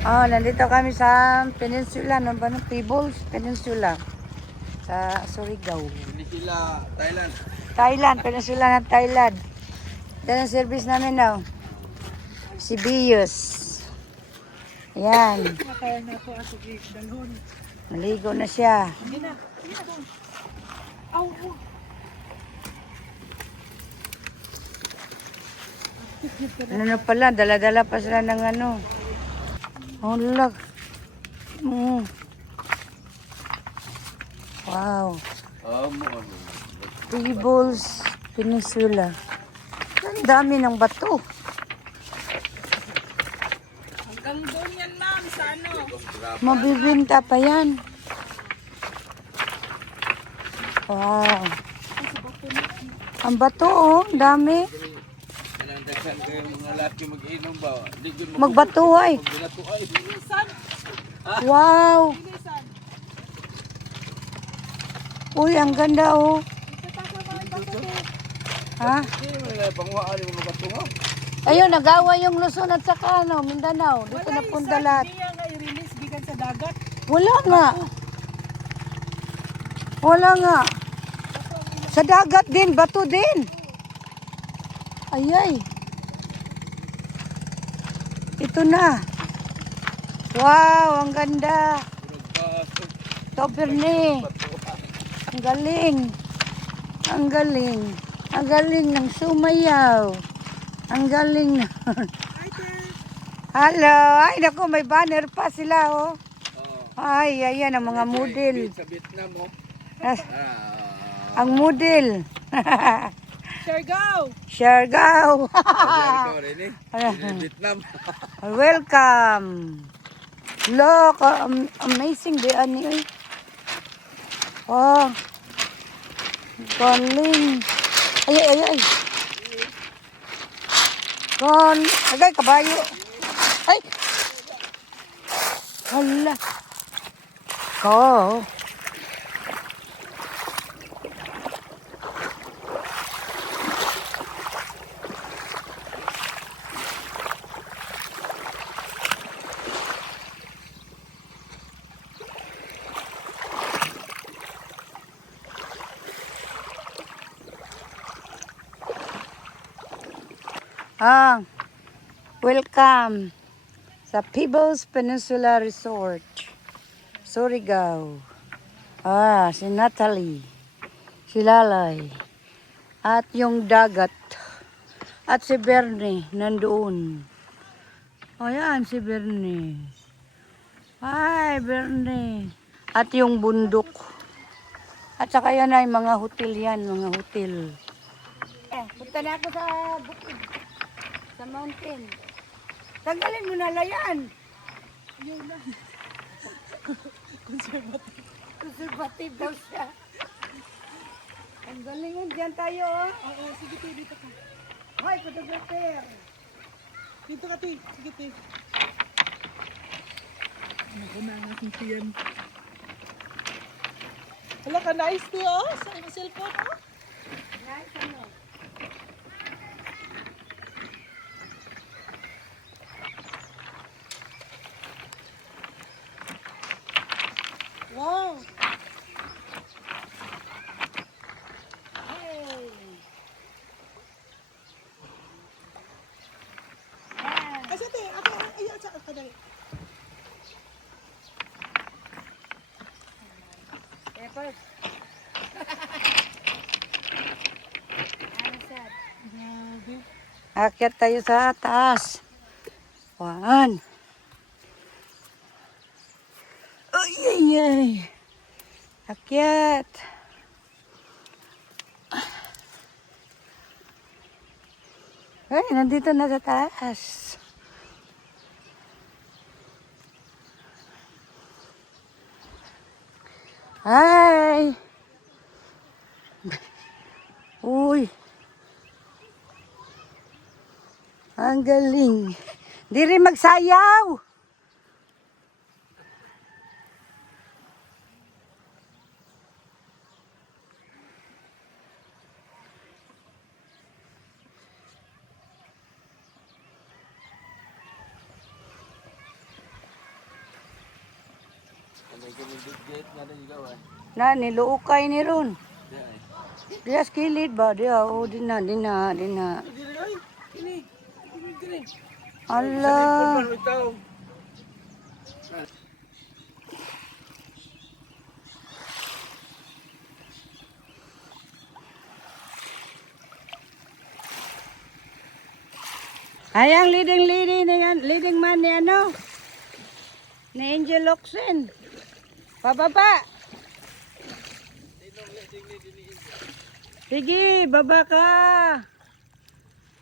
Oh, nandito kami sa Peninsula, no ba ng Peebles Peninsula sa Surigao. Peninsula, Thailand. Thailand, Peninsula ng Thailand. Yan ang service namin now. Si Bius. Yan. Kaya na po ako dalhon. Maligo na siya. Hindi na. Hindi na doon. Aw, aw. Ano na pala, dala-dala pa sila ng ano. Oh, lag. Wow. Peebles Peninsula. Ang dami ng bato. Hanggang doon yan, ma'am, sa ano? Mabibinta pa yan. Wow. Ang bato, oh. Dami. Nanandagan kayo mga laki mag-inom ba? Magbatuhay. Magbatuhay. Bilisan. Wow. Bilisan. Uy, ang ganda, oh. Ipataka mo ang bato. Ha? Hindi mo na panguhaan yung mga batunga. Ayun, nagawa yung Luzon at saka, ano, Mindanao. Dito Wala napunta isa, lahat. hindi nga i-release bigan sa dagat. Wala nga. Wala nga. Sa dagat din, bato din. Ayay. Ito na. Wow, ang ganda. Toberne. Ang galing. Ang galing. Ang galing ng sumayaw. Ang galing na. Hello. Ay, naku, may banner pa sila, oh. Ay, ayan ang mga model. Sa Vietnam mo. Ang model. Siargao. Siargao. Vietnam. Welcome. Look, amazing di ani ay. Oh. Galing. Ay ay ay. Agay kabayo. Ay. Hala. Ko. Welcome sa Peebles Peninsula Resort, Surigao. Si Natalie, si Lalay, at yung dagat, at si Bernie nandoon. Ayan si Bernie. Hi Bernie. At yung bundok. At saka yan ay mga hotel yan, mga hotel. Punta na ako sa bukid. Sa mountain. Tanggalin mo na layan. Yun na. Conservative. Conservative daw siya. Ang galing yun. Diyan tayo, oh. Oo, sige, te, dito ka. Hoy, photographer. Dito ka, te. Sige, te. Naku na ang aking tiyan. Wala ka, nice, te, oh. Sa cellphone, oh. Nice, ano? Wow. Hey. Kasi, te, ako, ayun, sa kadali. Effort. Grabe. Akyat tayo sa taas. One. Ay, ay, ay. Akyat. Ay, nandito na sa taas. Hi. Uy. Ang galing. Di rin magsayaw. May kumindit nga na ikaw ay. Na, niluukay ni Ron. Diyan ay. Diya skilid ba? Diya, oh, di na. Dili ay. Ini. Dili. Ala. Pulman itaw. Ay, ang leading man ni ano? Ni Angel Locsin. Pababa. Sige, baba ka.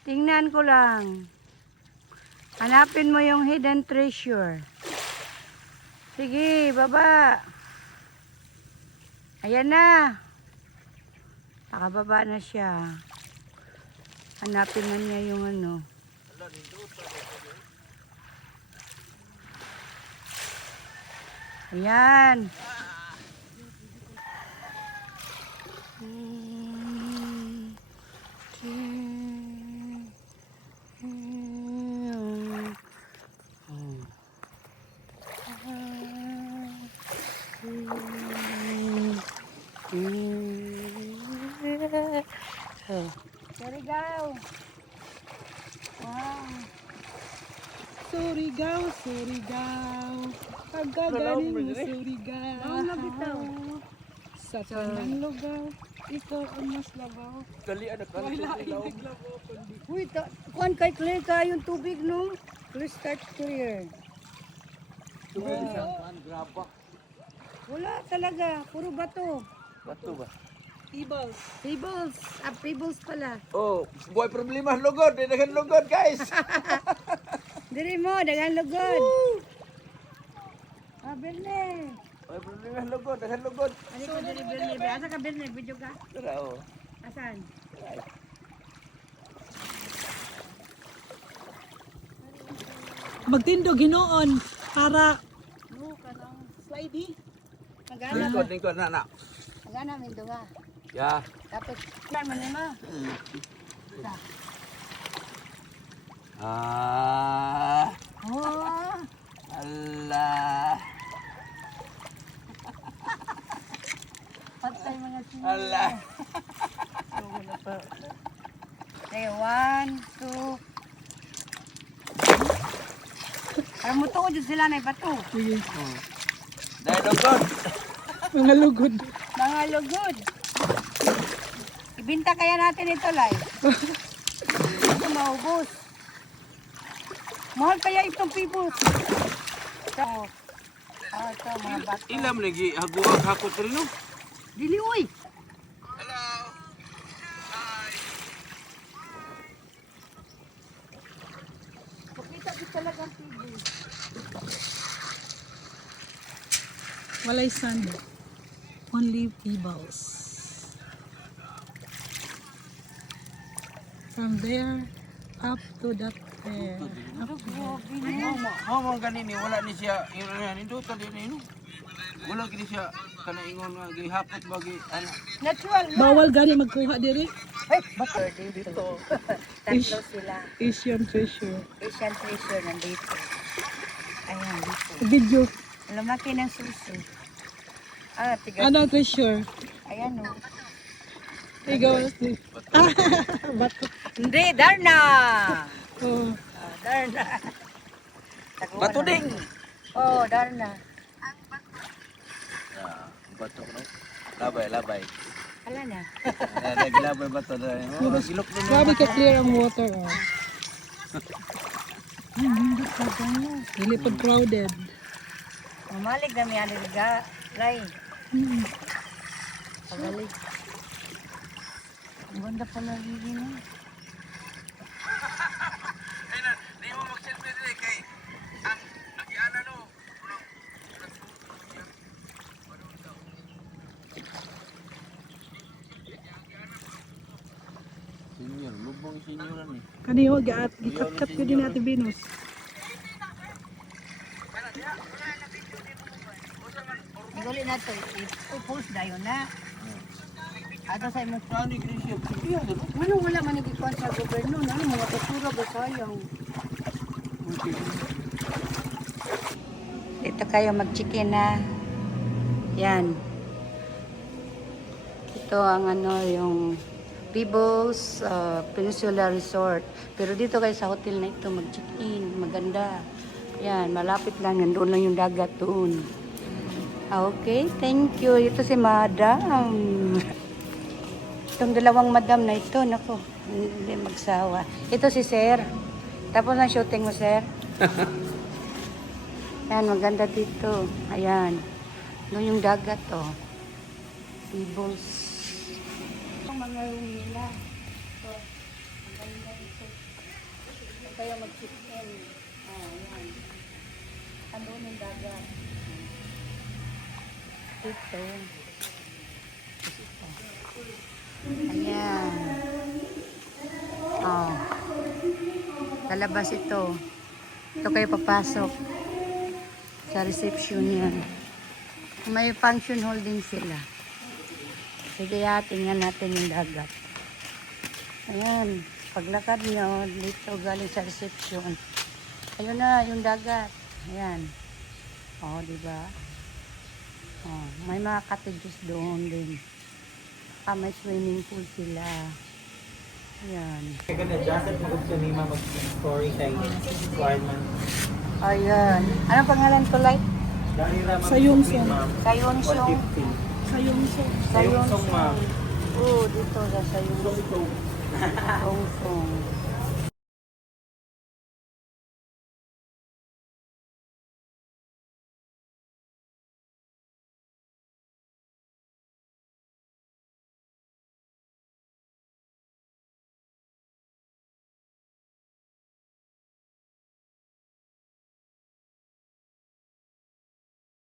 Tingnan ko lang. Hanapin mo yung hidden treasure. Sige, baba. Ayan na. Nakababa na siya. Hanapin na niya yung ano. Ayan. Surigao. Wow. Surigao, Surigao. Pagkagaling mo, Surigao. Naon na bitaw. Sa tanang lugar, ikaw ang mas labaw. Kali anak ka Wala sa ilaw. hindi labaw kundi. Uy, kuan kay clear ka yung tubig, no? Clear start clear. Tubig sa kuan grabak. Wala talaga. Puro bato. Bato ba? Ibals. Pebbles. Ah, pebbles pala. Oh, buhay problema lugod, daghan lugod guys. Diri mo, dagang lugod. Ah, Berne. Buhay problema lugod, daghan lugod. Ano ko diri Berne? Asa ka Berne? Video ka? Tara oh. Asan? Magtindo ginoon para No, kanang slidey. magana. Lingkod na. Magana min nga. Ya. Tapos kan man ni ma. Sa. Ah. Oh. Allah. Patay mga sino. Allah. Okay, 1, 2. Para mo tuod yun sila na bato. Sige. Dahil lugod. Mga lugod. Mga lugod. Ibinta kaya natin ito, Lai. Ito maubos. Mahal kaya itong pibos. Ito. Ah, ito, mga bato. Ilam lagi haguag hakot rin no. Dili, uy. Pakita ko talagang pibos. Walay sand. Only pebbles. From there up to that there. Mama ganini wala ni siya ingon nindo to din no. Wala gini siya kana ingon nga gihapot bagi ano. Natural na. Bawal gani magkuha diri. Ay, bato. Dito. Tatlo sila. Asian treasure. Asian treasure nandito. Ayan, dito. Video. Lumaki ng suso. Ah, tiga. Ano treasure? Ayan, o. Ikaw si. Bato. Hindi, Darna! Oh. Ah, Darna. Taguan Bato na. ding. Oh, Darna. Bato no. Labay. Hala na. Naglabay bato na. Ilok mo. Grabe ka clear ang water. Oh. Hindi ka gano'n. Dili pag crowded. Mamalig na may alirga. Lai. Pagalig. Ang ganda pala rin na. Di mo mag-selfie dili kay ang agiana no. Senior, lubong senior ni. Kaniho gikat-kat ko din natin Venus. Iguli na ito. I-post na yun na. Ato sa imong Kani Grisha, iya do. ano wala man nagikuan sa gobyerno na mga basura ba sayang. Dito kayo mag-chicken na. Yan. Ito ang ano, yung Pebbles Peninsula Resort. Pero dito kayo sa hotel na ito mag-check-in. Maganda. Yan, malapit lang. Nandoon lang yung dagat doon. Okay, thank you. Ito si Madam. Itong dalawang madam na ito, nako, hindi magsawa. Ito si Sir. Tapos na shooting mo, Sir. Ayan, maganda dito. Ayan. Doon yung dagat, oh. Pebbles. Ang mga room nila. Ito. Ang ganda dito. Ito kayo mag-check-in. Ayan. Ano yung dagat? Ito. Ayan. Oh. Lalabas ito. Ito kayo papasok. Sa reception yan. May function hall din sila. Sige, tingnan natin yung dagat. Ayan. Paglakad nyo, dito galing sa reception. Ayun na, yung dagat. Ayan. Oh, diba? Oh, may mga cottages doon din. May swimming pool sila. Ayan. Kaya na-adjusted mo kung siya nima mag-story kay Wireman. Ayan. Anong pangalan ko, Light? Dahil naman Sa Yungsong. Sayonsong. 150. Sa Yungsong. Sa Yungsong, ma'am. Oo, dito sa Sayonsong. Yungsong. Sayonsong.